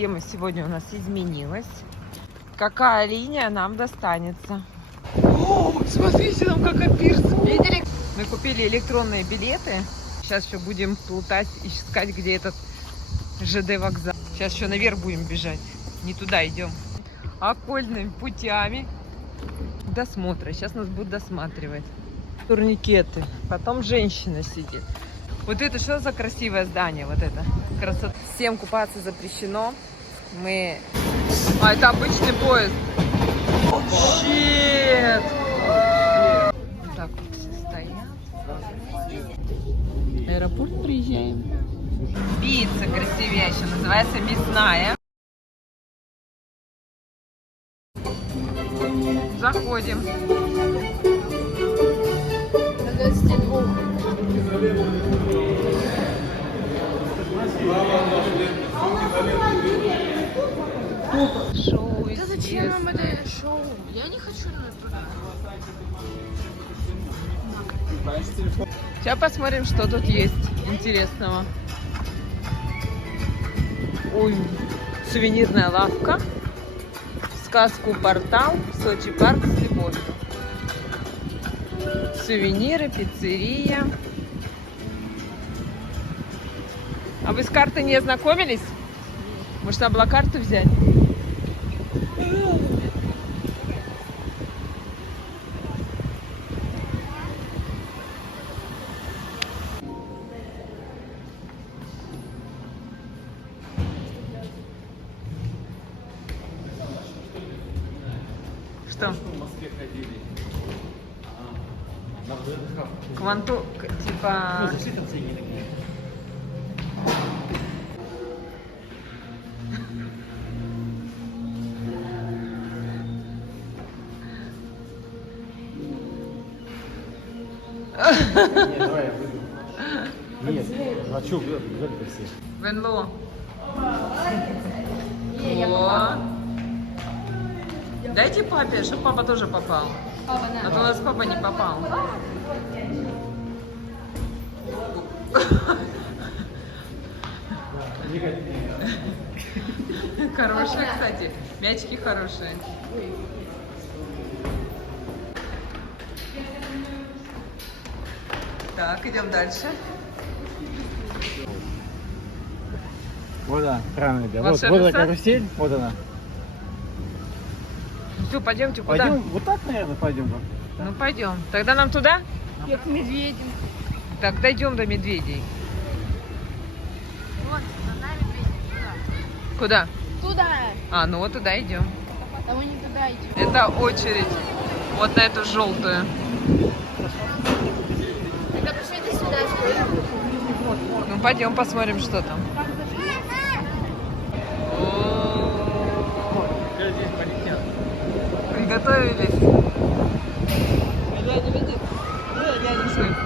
схема сегодня у нас изменилась. Какая линия нам достанется? О, смотрите, там какой пирс. Видели? Мы купили электронные билеты. Сейчас еще будем плутать, искать, где этот ЖД вокзал. Сейчас еще наверх будем бежать. Не туда идем. Окольными путями досмотра. Сейчас нас будут досматривать. Турникеты. Потом женщина сидит. Вот это что за красивое здание? Вот это. Красота. Всем купаться запрещено. А это обычный поезд. Щет! Вот так вот все стоят. Аэропорт приезжаем. Пицца красивейшая. Называется мясная. Заходим. Шоу. Да зачем нам это шоу? Я не хочу на это. Сейчас посмотрим, что тут есть интересного. Ой, сувенирная лавка. Сказку «Портал», Сочи парк с любовью. Сувениры, пиццерия. А вы с картой не ознакомились? Может, надо было карту взять? Что? Кванту, типа... Нет, давай я выйду. Нет, а что, где все? Венло. О. Дайте папе, чтобы папа тоже попал. А то у нас папа не попал. Хорошие, кстати. Мячики хорошие. Так, идем дальше. Вот она, странная. Вот, Волшебный вот сад? карусель, вот она. Все, пойдемте куда? Пойдем, вот так, наверное, пойдем. Ну пойдем. Тогда нам туда? Я к медведям. Так, дойдем до медведей. Вот, одна медведя. Куда? Туда. А, ну вот туда идем. А мы не туда идем. Это очередь. Вот на эту желтую. Тогда пошли до сюда. Ну пойдем посмотрим, что там. Приготовились. Дядя видит? Дядя слышит.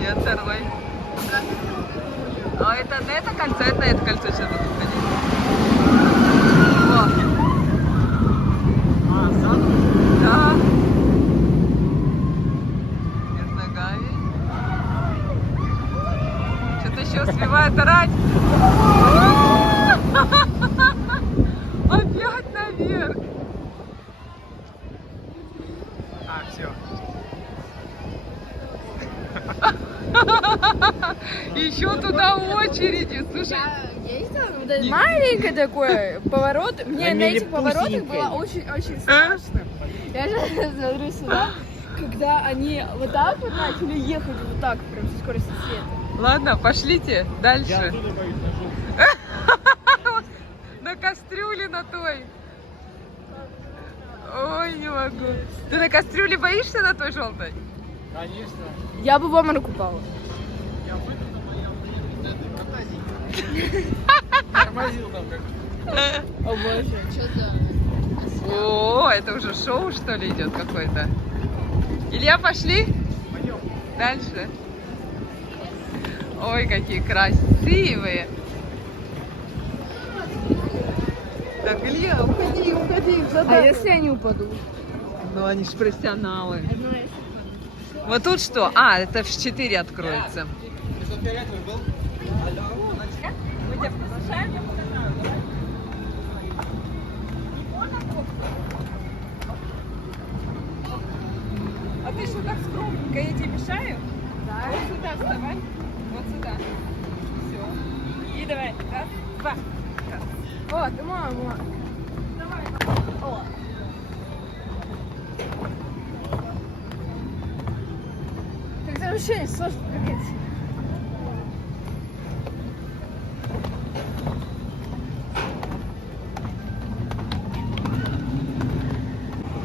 Нет, второй. А это на это кольцо, это на это кольцо сейчас будут ходить. О. А, сад? Да. Вверх ногами. Что-то еще успевает орать. Опять наверх. А, все. Еще туда очереди. Слушай. Я ездила, вот это маленькое такое поворот. Мне на этих поворотах было очень страшно. Я же смотрю сюда, когда они вот так вот начали ехать, вот так, прям со скоростью света. Ладно, пошлите Я дальше. оттуда боюсь на жопу. На кастрюле на той. Ой, не могу. Ты на кастрюле боишься на той желтой? Конечно. Я бы в обморок упала. Я выйду на моем фантазии. Тормозил там как. О боже. Что-то... О, это уже шоу, что ли, идет какое-то? Илья, пошли? Пойдем. Дальше. Ой, какие красивые. Так, Илья, уходи. А если они упадут? Ну, они же профессионалы. Вот тут что? А, это в 4 откроется. А ты что так скромненько? Я тебе мешаю? Да. Вот сюда вставай. Вот сюда. Все. И давай. Раз, два. О, ты мама. Давай. О. Так это вообще сложно прыгать.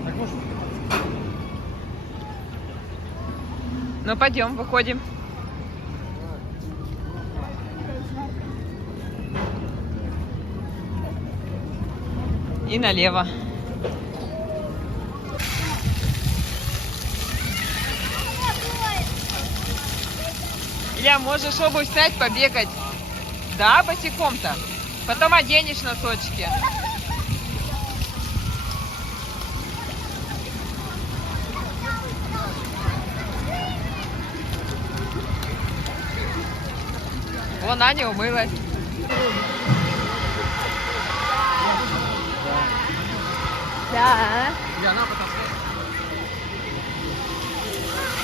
Так может? Ну, пойдем, выходим. И налево. Илья, можешь обувь снять, побегать. Да, босиком-то. Потом оденешь носочки. Вон Аня умылась. Да. И она потом стоит.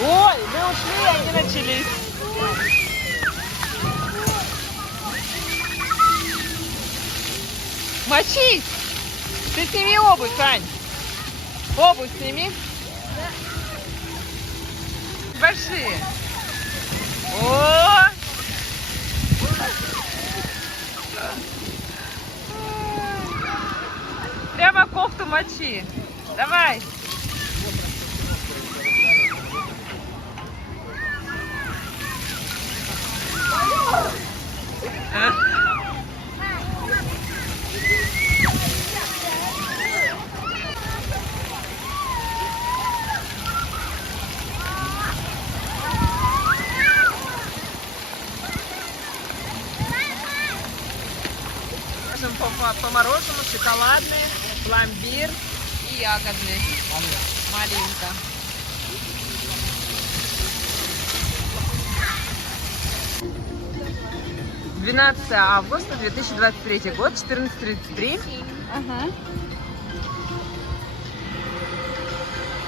Ой, мы ушли, они начались. Мочись! Ты сними обувь, Ань. Обувь сними. Большие. О! Прямо кофту мочи. Давай. По мороженому шоколадный, пломбир и ягодный. Малинка. «12 августа 2023 год, 14:33. Ага.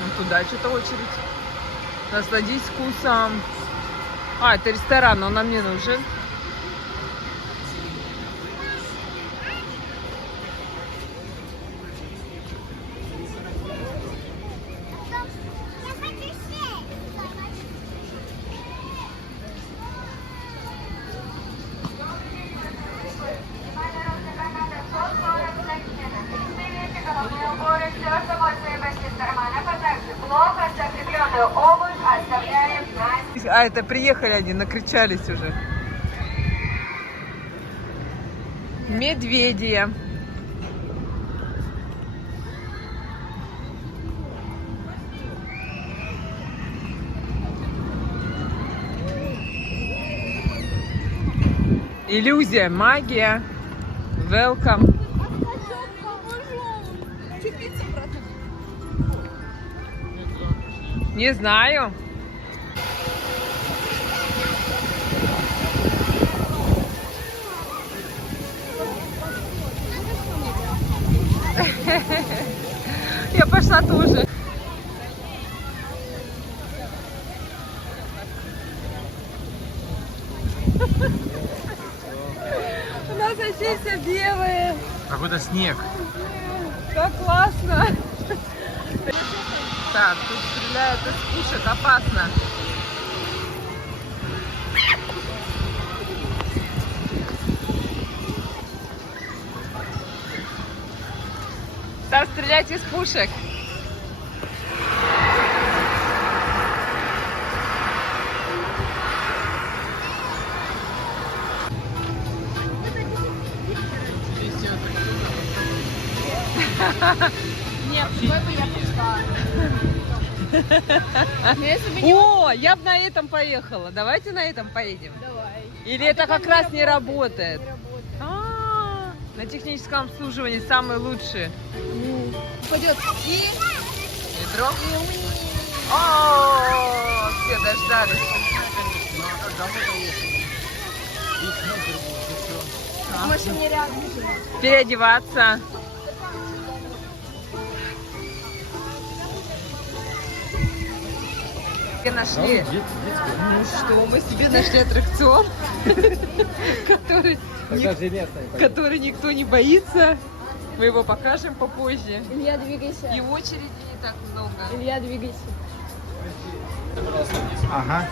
Ну, туда что-то очередь. Насладись вкусом. А, это ресторан, но он нам не нужен. А, это приехали они, накричались уже. Медведи. Иллюзия, магия. Welcome. Не знаю. Я пошла тоже. У нас вообще все белые. Какой-то снег. Как классно. Так, тут стреляют из пушек, опасно. Там стрелять из пушек. Нет, с тобой бы я пошла. Но если бы не... О, я бы на этом поехала. Давайте на этом поедем. Давай. Или это там как раз не работает? Не работает. На техническом обслуживании самые лучшие. Пойдет. И... Метро? О, все дождались. В машине рядом. Переодеваться. Нашли. Ну что, мы себе нашли аттракцион, который никто не боится. Мы его покажем попозже. Илья, двигайся. И очереди не так много. Илья, двигайся. Ага.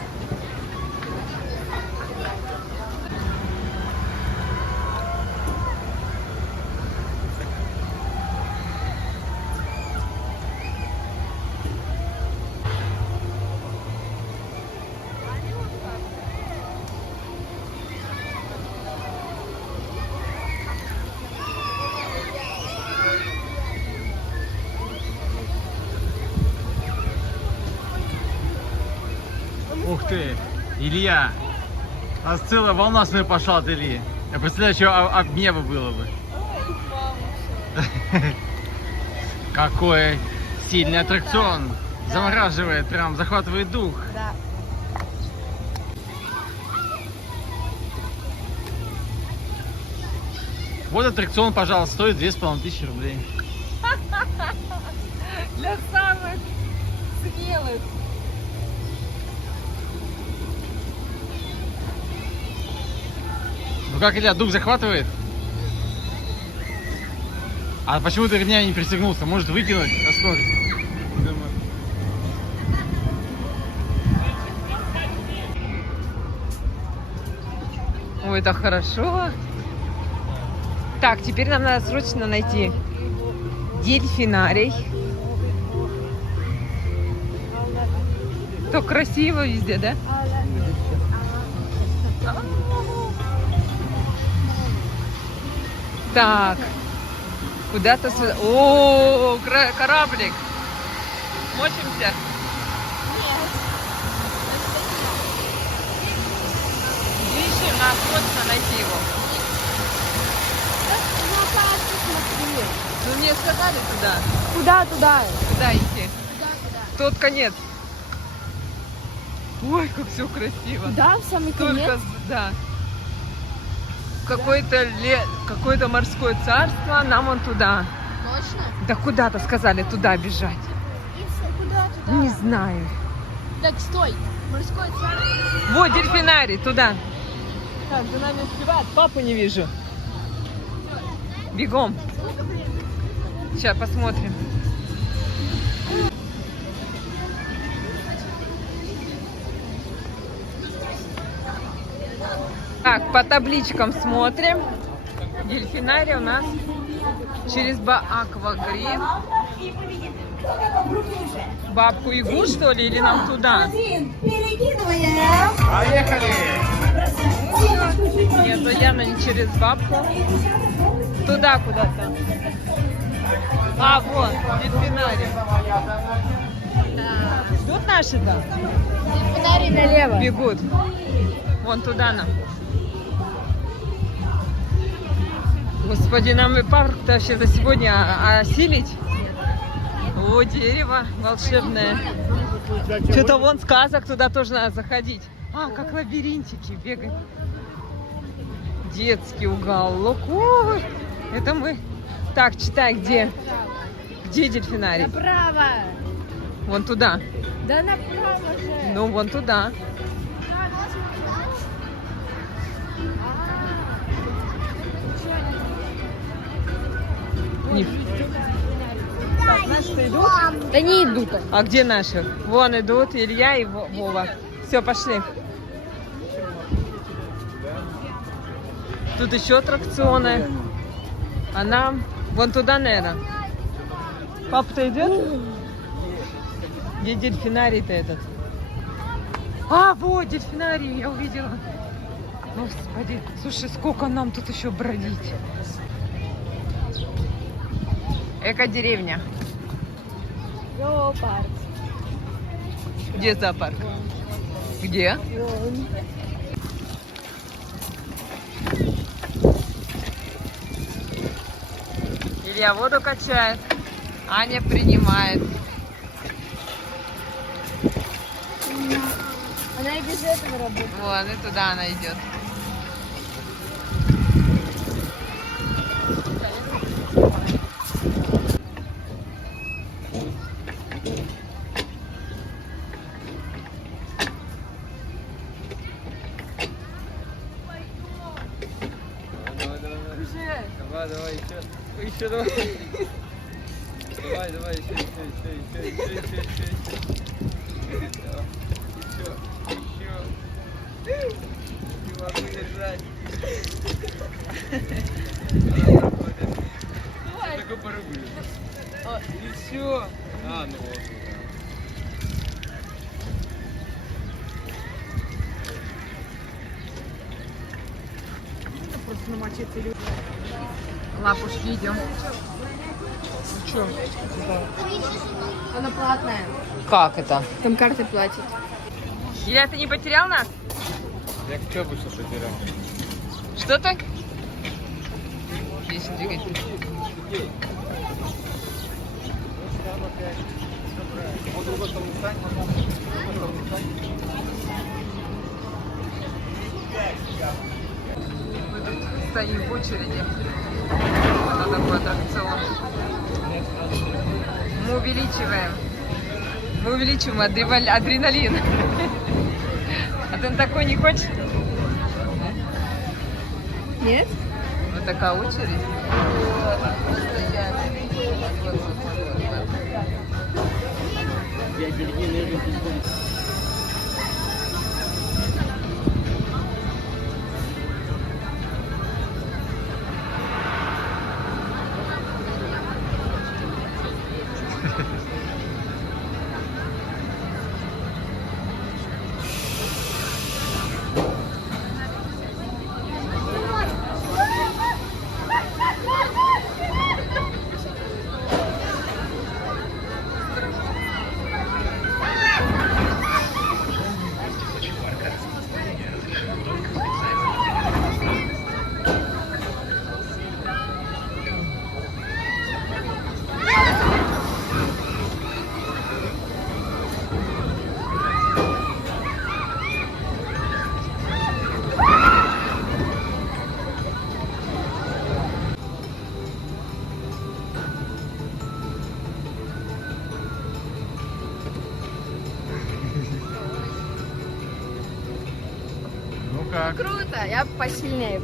Ух ты, Илья, у нас целая волна с нами пошла от Ильи. Я представляю, что об небо было бы. Какой сильный аттракцион. Замораживает, прям захватывает дух. Да. Вот аттракцион, пожалуйста, стоит 2500 рублей. Для самых смелых. Ну как, Илья, дух захватывает? А почему ты ремня не пристегнулся? Может выкинуть на скорость? Думаю. Ой, это хорошо. Так, теперь нам надо срочно найти дельфинарий. То красиво везде, да? Так, куда-то сюда. О, кораблик. Мочимся. Ищем, надо срочно найти его. Ну мне сказали туда. Куда туда? Куда идти? Тот конец. Ой, как все красиво. Да, в самый конец. Только, да. Какое-то морское царство, нам он туда. Точно? Да куда-то сказали туда бежать. И все, куда туда? Не знаю. Так, стой. Морской царь. Вот дельфинарий, туда. Так, за нами успевает, папу не вижу. Бегом. Сейчас посмотрим. Так, по табличкам смотрим. Дельфинарий у нас через Аквагрим. Бабку Ягу, что ли, или нам туда? Поехали! Нет, то явно не через бабку. Туда куда-то. А, вот, дельфинарий. Идут наши-то? Дельфинарий налево. Бегут. Вон туда нам. Господи, нам и парк-то вообще за сегодня осилить. О, дерево волшебное. Что-то вон сказок, туда тоже надо заходить. А, как лабиринтики бегать. Детский уголок. Ой, это мы. Так, читай, где? Где дельфинарий? Направо. Вон туда. Да направо же. Ну, вон туда. Не- Так, наши идут? Да не идут. А где наши? Вон идут Илья и Вова. Все, пошли. Тут еще аттракционы. А нам вон туда, наверное. Папа-то идет? Где дельфинарий-то этот? А, вот дельфинарий, я увидела. Господи, слушай, сколько нам тут еще бродить. Эко-деревня. Зоопарк. Где зоопарк? Где? Илья воду качает, Аня принимает. Она и без этого работает. Вон, и туда она идет. Давай, еще давай. Давай, еще. Не могу держать. Только порублю. И все. А, ну вот. Просто намочиться люди. Лапушки, идем. Она платная. Как это? Там карты платят. Илья, ты не потерял нас? Я что обычно потерял? Что так? Здесь двигатель. Мы тут стоим в очереди. Это такой аттракцион. Мы увеличиваем адреналин. А ты на такой не хочешь? Нет? Вот такая очередь. Ну как? Круто, я посильнее.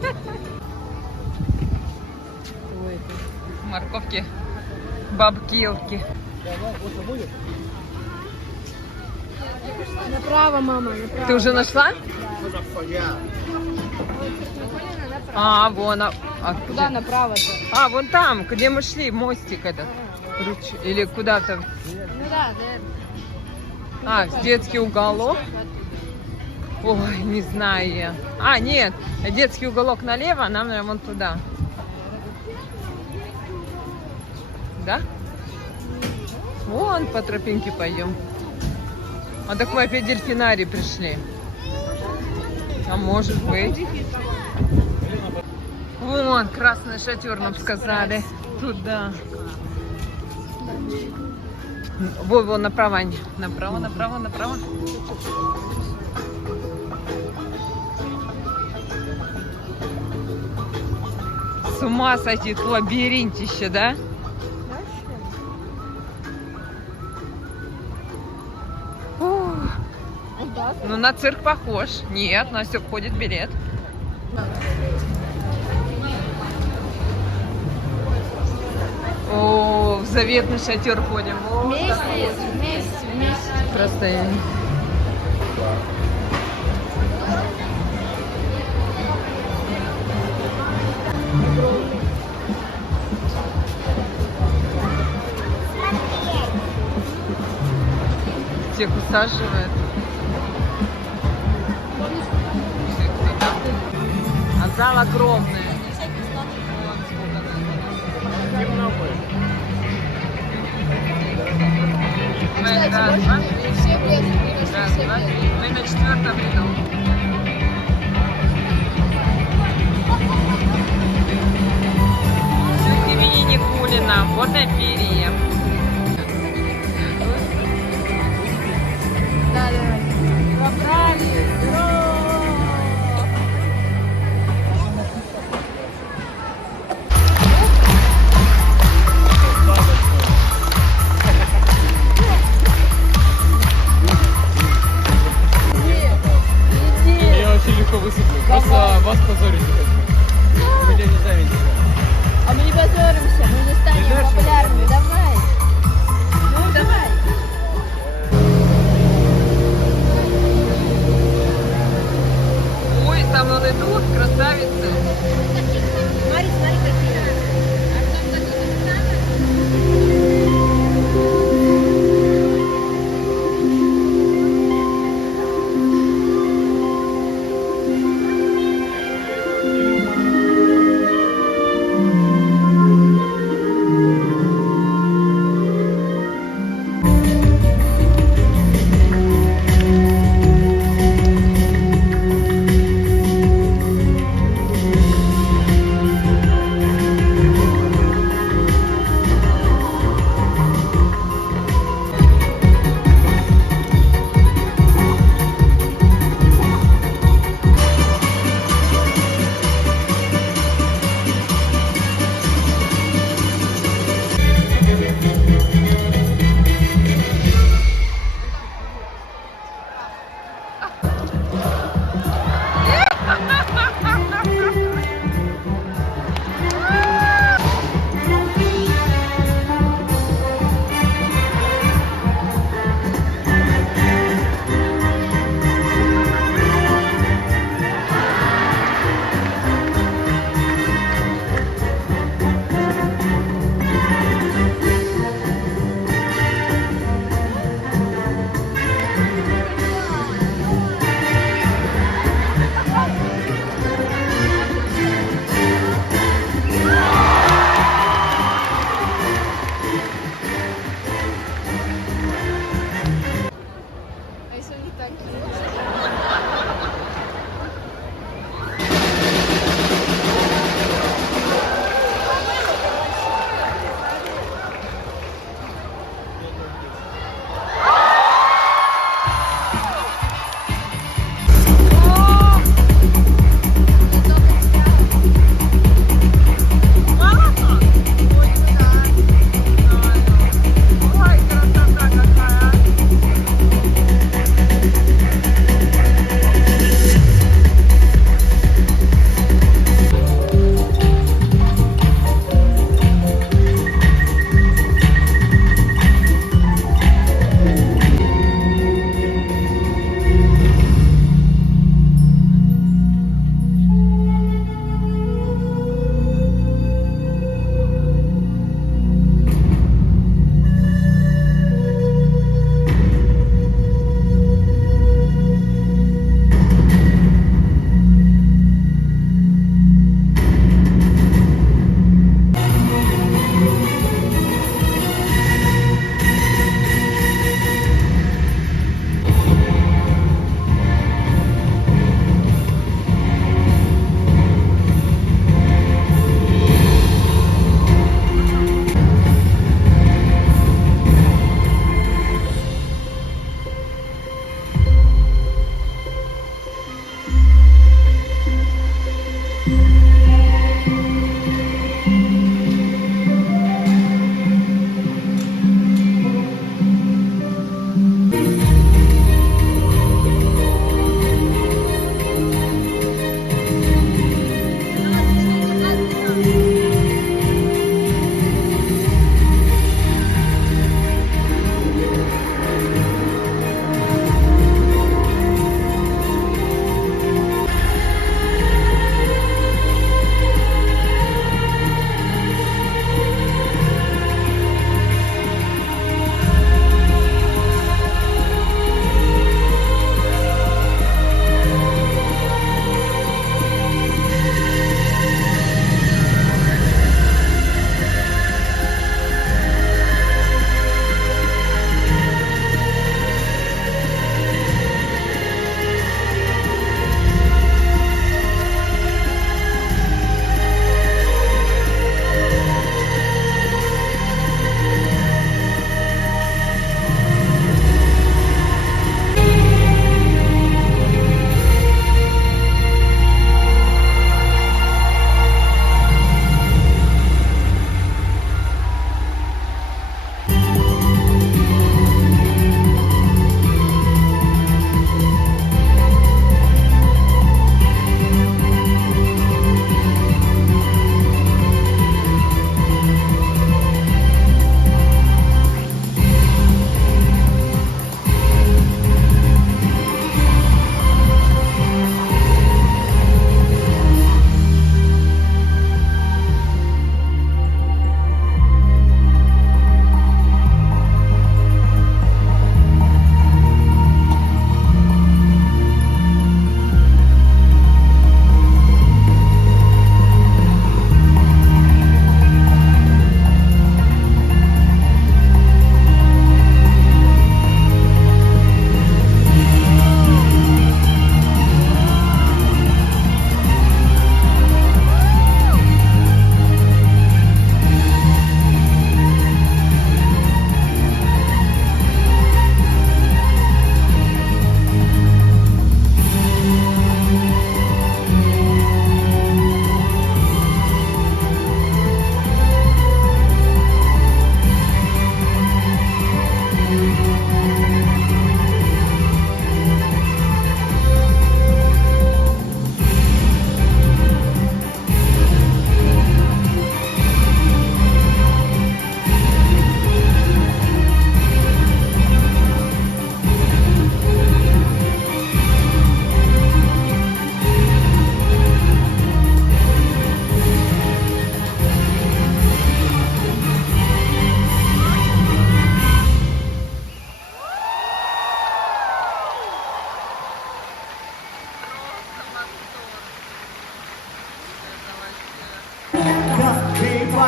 Морковки, бабкилки. Направо, мама, направо. Ты уже нашла? А, вон. Куда направо-то? А, вон там, где мы шли, мостик этот. Или куда-то. Ну да, А, детский уголок. Ой, не знаю я. А, нет, детский уголок налево, а нам, наверное, вон туда. Да? Вон по тропинке пойдем. А так мы опять в дельфинарий пришли. А может быть. Вон, красный шатер нам сказали. Туда. Вон, направо, Ань. Направо. С ума сойти, лабиринтище, да? Ух. Ну, на цирк похож. Нет, Настя входит билет. О, в заветный шатер ходим. О, вместе. просто я... Всех усаживает. А зал огромный. Кстати, все влезли. Раз, два, три. Мы на 4-м ряду. Все к имени Никулина. Вот Эмпирия. Да, давай. Поправили. Я вообще легко высыплю. Просто вас позорить не хочу. Вы не заметите. А мы не позоримся, мы не станем популярными. Давай. Ну, давай. Ой, там он идут, красавицы. Смотри, смотри, какие.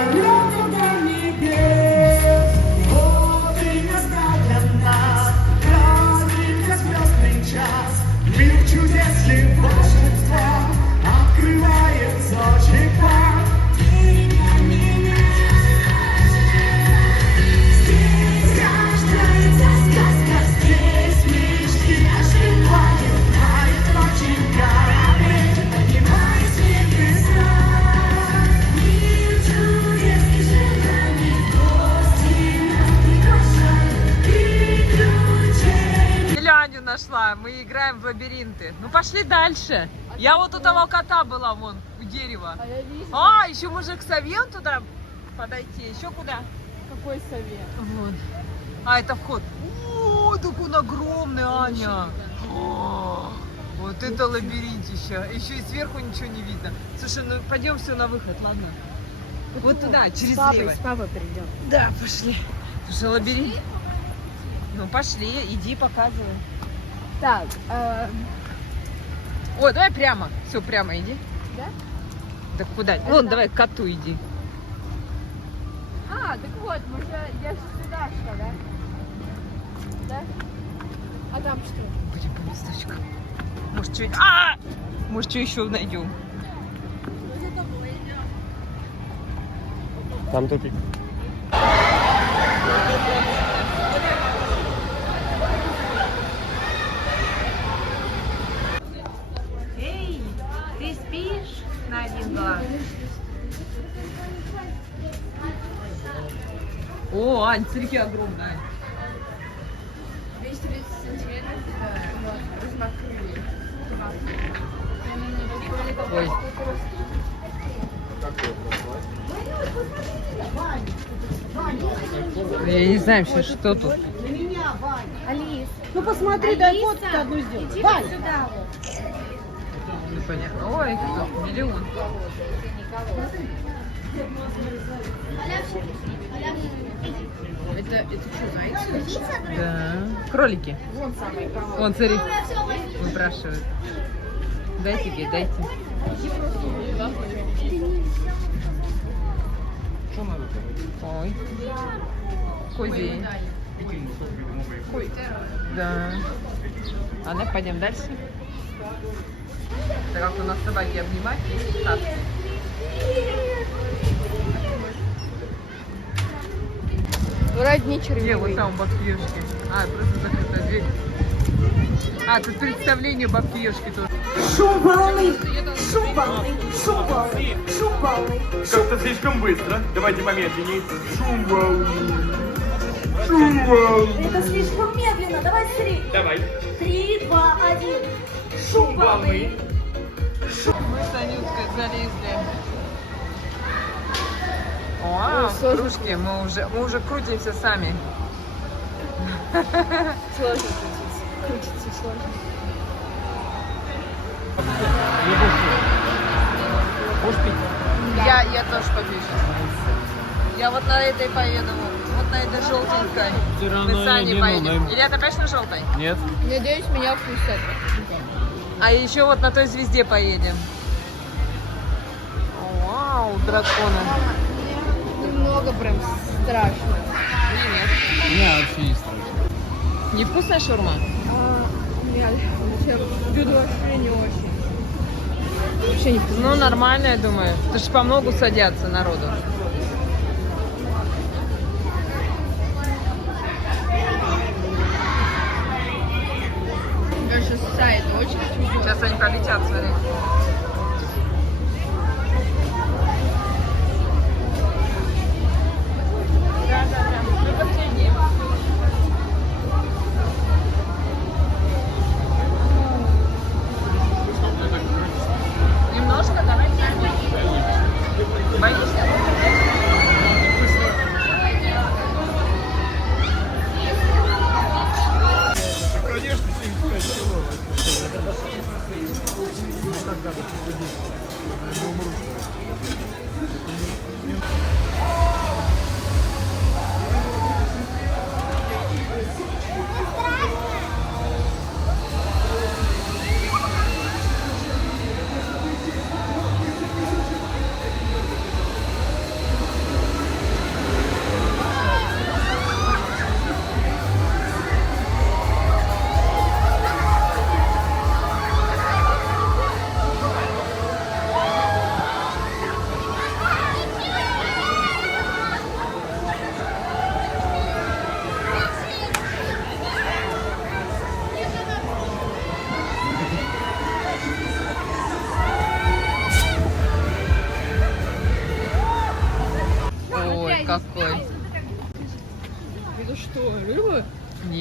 Орёт до небес. Вот и настал для нас праздник, звездный час. Мир чудес и волшебства открывает зодчий-пар. Здесь рождается сказка, здесь мечты оживают. Тает очень корабль, поднимаясь в небеса. Мир чудес и желаний, гости нас приглашают. Приключения. Ляню нашла, мы играем в лабиринты. Ну пошли дальше. Я вот у того кота была вон, у дерева. А я вижу, А, еще можно к сове туда подойти. Еще куда? какой совет. Вот. А, это вход. О, такой он огромный, Аня. О, вот это лабиринтище. Еще и сверху ничего не видно. Слушай, ну пойдем все на выход, ладно? Вот туда, через левый. С папой придем. Да, пошли. Слушай, лабиринт. Ну пошли, иди, показывай. Так, Ой, давай прямо. Все, прямо иди. да? Так куда? Вон, давай к коту иди. А, так вот, мы же, я же сюда шла, да? Да? А там что? Пойдем по месточкам. Может, что... Может, что еще найдем? Там тупик. Эй, ты спишь на один глаз? О, Ань, смотри, огромная, Ань. 230 сантиметров, размах крыльев. Ой. Я не знаю вообще, что тут. Алис, Ну посмотри, дай фотку одну сделай. иди Вань, вот сюда вот. Непонятно. Ой, кто? Миллион. Это что, зайцы? Да. Кролики. Вон, смотри. Выпрашивают. Дайте тебе, дайте. Ой. Козей. Да. Ладно, пойдем дальше. Так как у нас собаки обнимать. Так. Вроде ничего Где вот там бабки Ёшки? А, просто закрытая дверь. А, тут представление бабки Ёшки тоже. шум волны, шум волны, шум волны, шум волны. Как-то слишком быстро. Давайте помедленнее. Шум волны. Шум волны. Это слишком медленно, давай средний. Давай. 3, 2, 1. Шум волны. Мы с Анюткой залезли. Вау, кружки, мы уже крутимся сами. Сложно крутиться, сложно. Я тоже попью. Я вот на этой поеду, вот на этой желтенькой. Мы с Аней поедем. Или это опять на желтой? Нет? Надеюсь, меня впустят. А еще вот на той звезде поедем. Вау, драконы. Мне немного прям страшно. Не, вообще не страшно. Невкусная шаурма? Нет, буду вообще не очень. Вообще не вкусно. Ну, нормально, я думаю. Потому что по многу садятся народу. Даже сайт очень. Сейчас они полетят, смотри. Немножко, давай. Боишься? Конечно, 75 кило.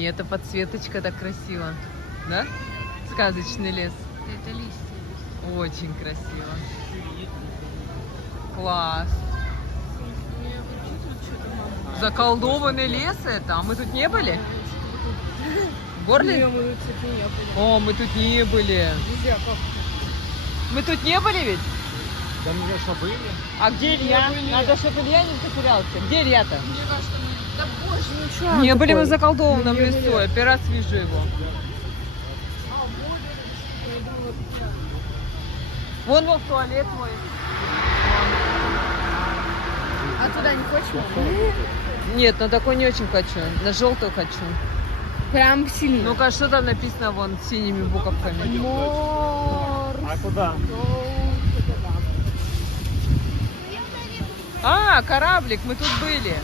И эта подсветочка так красиво. Да? Сказочный лес. Это листья. Очень красиво. Класс. Заколдованный лес это. А мы тут не были? В горле? Мы тут, кстати, не были. О, мы тут не были. Нельзя, как? Мы тут не были ведь? Да ну что, были? А где Илья? Надо, чтобы Илья не потерялся. Где Илья-то? Мне кажется, мы... Да боже, ну что? Не были мы в заколдованном лесу. Я первый раз вижу его. Вон вот туалет мой. А туда не хочешь? Нет, на такой не очень хочу. На желтую хочу. Прям сильно. Ну-ка, что там написано вон синими буковками? А куда? А, кораблик, мы тут были.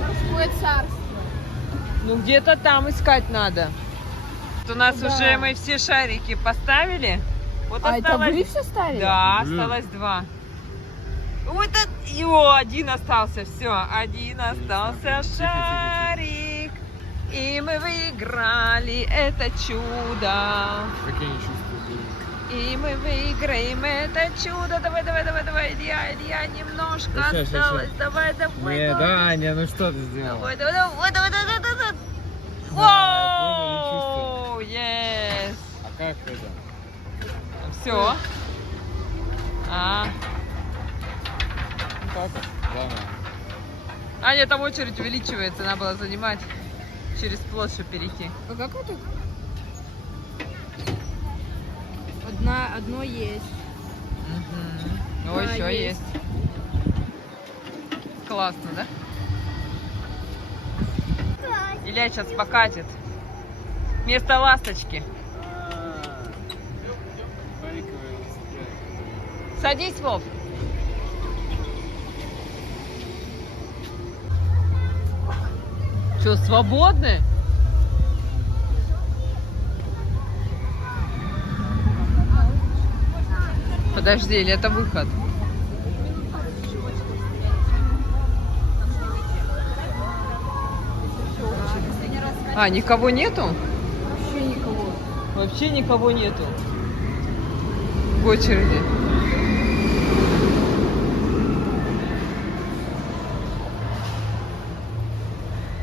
Морское царство. Ну где-то там искать надо. Вот у нас уже мы все шарики поставили. Вот А это осталось... вы все ставили? Да, осталось 2. Вот это... О, 1 остался, все, 1 остался шарик. И мы выиграли это чудо. Какие они чувства были? И мы выиграем это чудо. Давай, давай, давай, давай, Илья, немножко Сейчас, сейчас, осталось. сейчас. Давай, давай, Не, давай. Даня, ну что ты сделал? Давай, давай, давай, давай, давай, давай, давай. Да, я Воу, yes. А как это? Все. А, Как? Ладно. Аня, там очередь увеличивается, надо было занимать через площадь, чтобы перейти. А как это? Одно есть. Угу. О, Да, еще есть. есть. Классно, да? Илья сейчас покатит. Вместо ласточки. Садись, Вов. Что, свободны? Подожди, или это выход? А, никого нету? Вообще никого. Вообще никого нету. В очереди.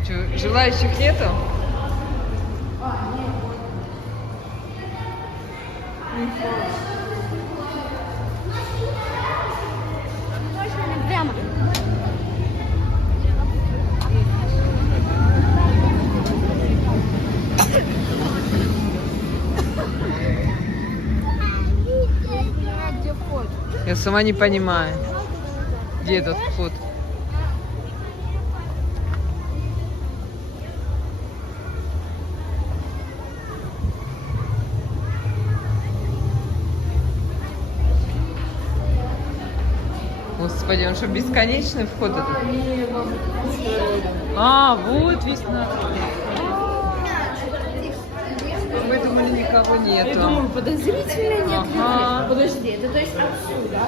Чё, желающих нету? Прямо. Где вход? Я сама не понимаю, где этот вход. Господи, он что, бесконечный вход этот? А, вот весь народ. Мы думали, никого Я нету. думаю, подозрительно нет Ага. людей. Подожди, это то есть отсюда,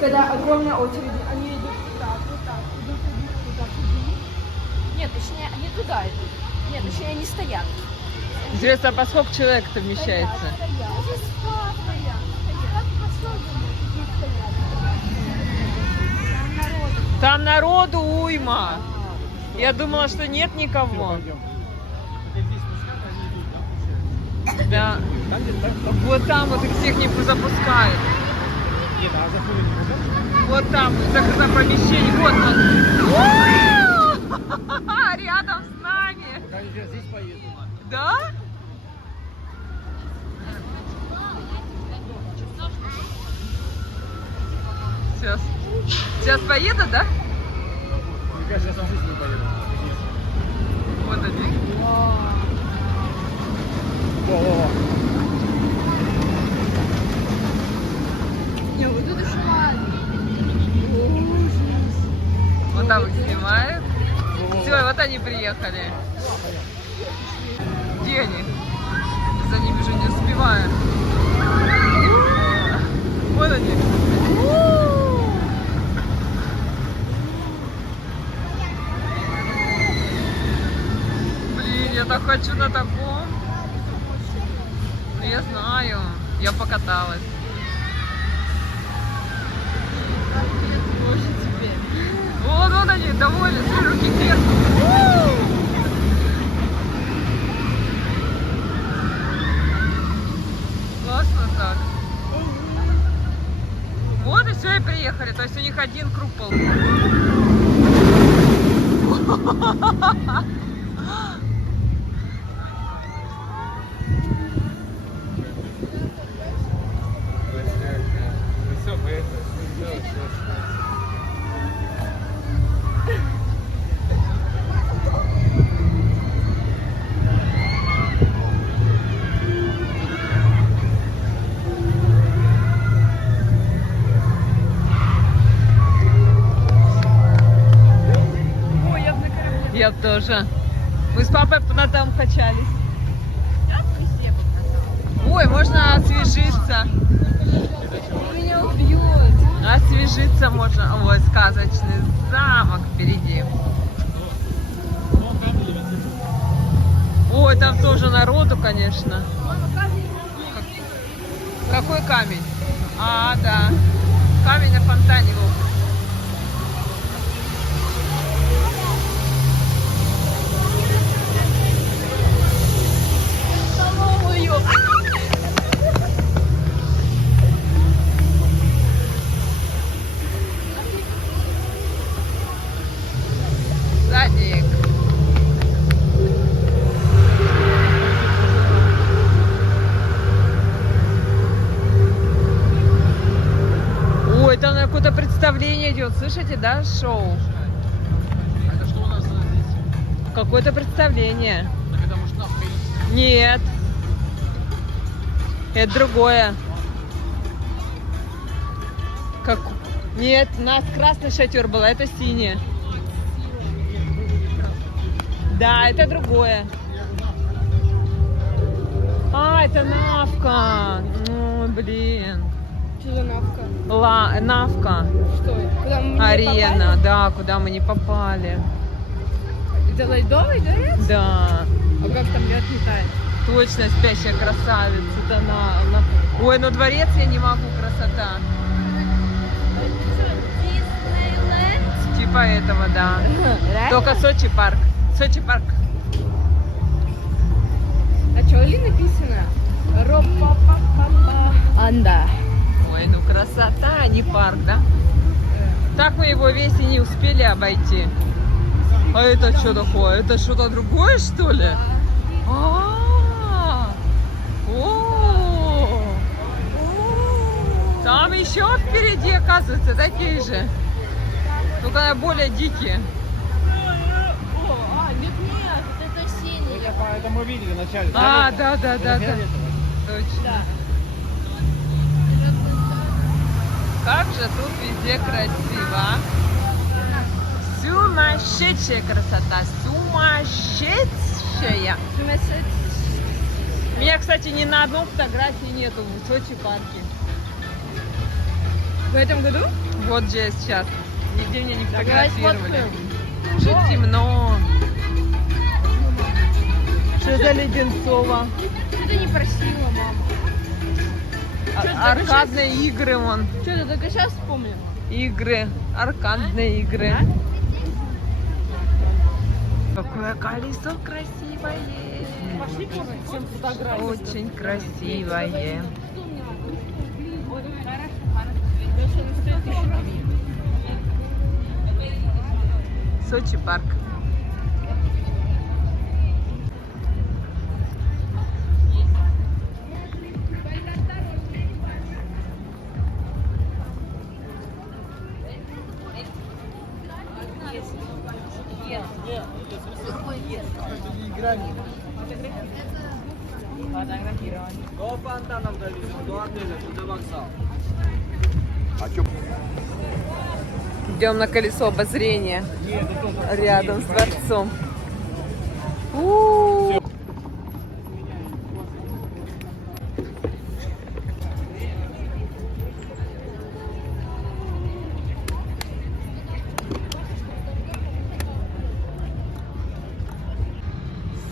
когда огромная очередь, они идут вот так, идут, так, идут. Нет, точнее, они туда идут. Нет, точнее, они стоят. Интересно, а по сколько человек-то вмещается? Там народу уйма. Я думала, что нет никого. Да. Вот там вот их всех не запускают. Вот там, в закрытом помещении. Вот он. Рядом с нами. Да? Сейчас. Сейчас поедут, да? Мне кажется, я в жизни не поеду. Вот они. Во-во-во. Не, вот это шмаль. Вот там их снимают. Все, вот они приехали. Где они? За ними же не успеваю. Вот они. хочу на таком. Ну, я знаю, я покаталась. Вот они, довольны, свои руки вверх. Классно так. Вот и все, и приехали. То есть у них один круг был. Я тоже. Мы с папой на там качались. Ой, можно освежиться. Меня убьют. Освежиться можно. Ой, сказочный замок впереди. Ой, там тоже народу, конечно. Какой камень? А, да. Камень на фонтане. Садик. Ой, там какое-то представление идет. Слышите, да, шоу? Это что у нас здесь? Какое-то представление. Так это может нам принести? Нет. Это другое. Как? Нет, у нас красный шатер был, а это синий. Да, это другое. А, это Навка. Ой, блин. Что за навка? Навка. Что это? Куда мы не Арена, попали? да, куда мы не попали. Это ледовый дворец? Да. А как там лед летает? Точно спящая красавица. Это Ой, ну дворец я не могу, красота. Типа этого, да. Только Сочи парк. Сочи парк. А что ли написано? Ропа-па-па-па. Анда. Ой, ну красота, а не парк, да? Так мы его весь и не успели обойти. А это что такое? Это что-то другое, что ли? Там еще впереди, оказывается, такие же. Только более дикие. Это синий. Это мы видели вначале. А, да. Точно. Как же тут везде красиво. Сумасшедшая красота. Сумасшедшая. Меня, кстати, ни на одной фотографии нету в Сочи парке. В этом году? Вот же я сейчас. Нигде меня не Давай фотографировали. сфоткаем. Уже темно. Что за Леденцова? Что-то не просила, мама. Аркадные игры вон. Что ты только сейчас вспомнила? Игры. Аркадные игры. Какое колесо красивое. Пошли всем фотографии. Очень красивое. Сочи парк. До фонтанов дали, до отеля, до вокзала. Идем на колесо обозрения рядом с дворцом. У-у-у.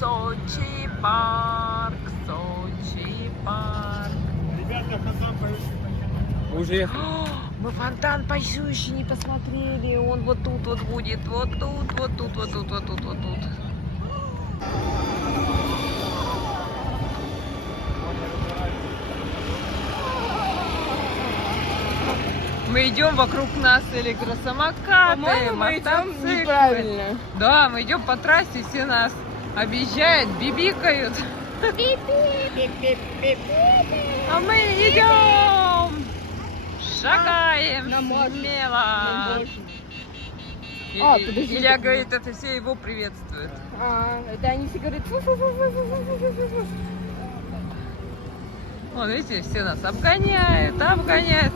Сочи Уже Мы фонтан по еще не посмотрели. Он вот тут вот будет. Вот тут, вот тут, вот тут, вот тут, вот тут. Мы идем, вокруг нас электросамокаты, По-моему, мы идем мотоциклы. неправильно. Да, мы идем по трассе, все нас объезжают, бибикают. А мы идем, шагаем На марш. смело. Подожди, Илья так говорит, это все его приветствуют. Это они все говорят фу-фу-фу-фу-фу-фу-фу-фу. Вон, видите, все нас обгоняют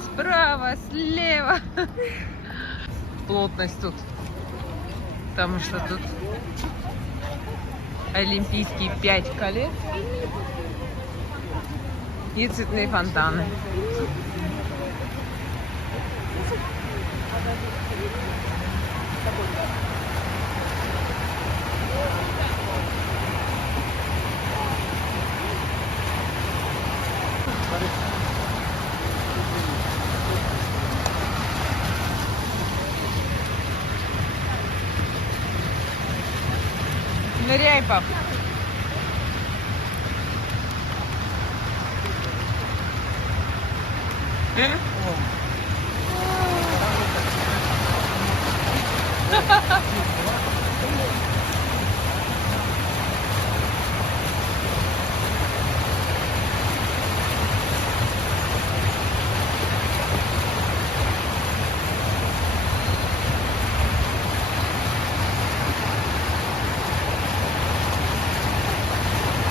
справа, слева. Плотность тут. Потому что тут олимпийские 5 колец и цветные фонтаны. Ныряй, пап.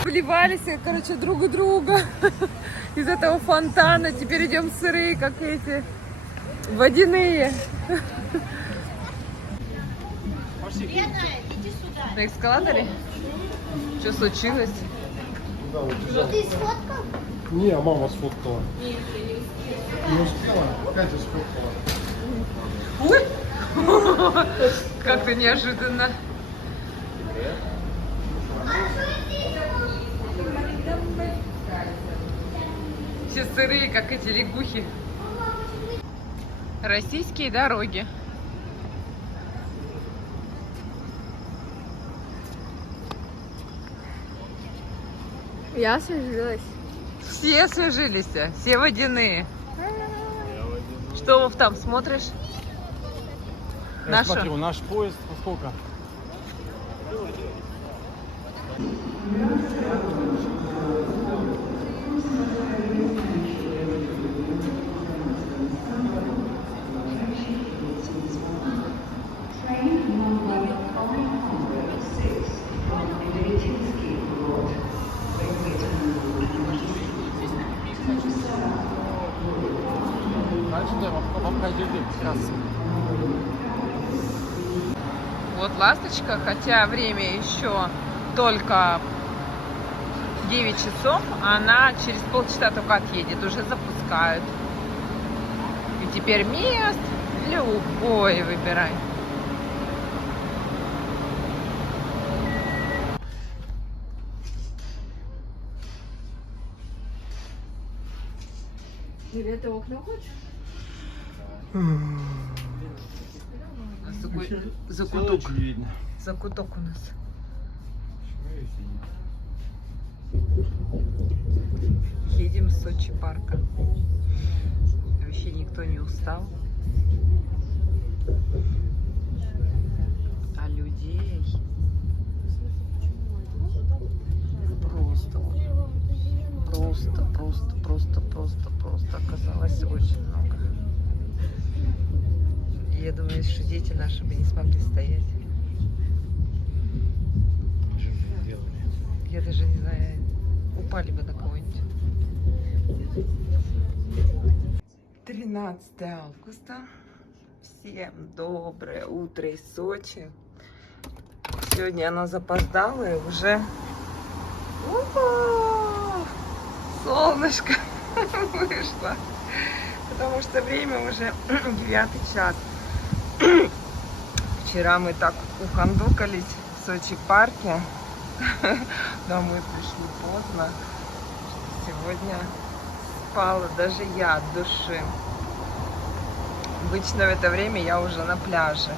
Вливались, короче, друг у друга из этого фонтана. Теперь идем сырые, как эти водяные. На эскалаторе? Что случилось? Не, а мама сфоткала. Не успела? Катя сфоткала. Как-то неожиданно. Все сырые, как эти лягухи. Российские дороги. Я освежилась. Все освежились, все водяные. Что, Вов, там смотришь? Я Нашу? смотрю, наш поезд сколько? Дальше вам пойдет трасса. Вот ласточка, хотя время еще только 9 часов, она через полчаса только отъедет, уже запускают. И теперь мест любой выбирай. Или ты окна хочешь? Закуток. Закуток у нас. Едем с Сочи парка. Вообще никто не устал. А людей просто оказалось очень много. Я думаю, что дети наши бы не смогли стоять. Я даже не знаю, упали бы на кого-нибудь. 13 августа. Всем доброе утро из Сочи. Сегодня она запоздала и уже... Опа! Солнышко вышло. Потому что время уже 9 час. Вчера мы так ухандукались в Сочи парке. Домой пришли поздно. Сегодня спала даже я от души. Обычно в это время я уже на пляже.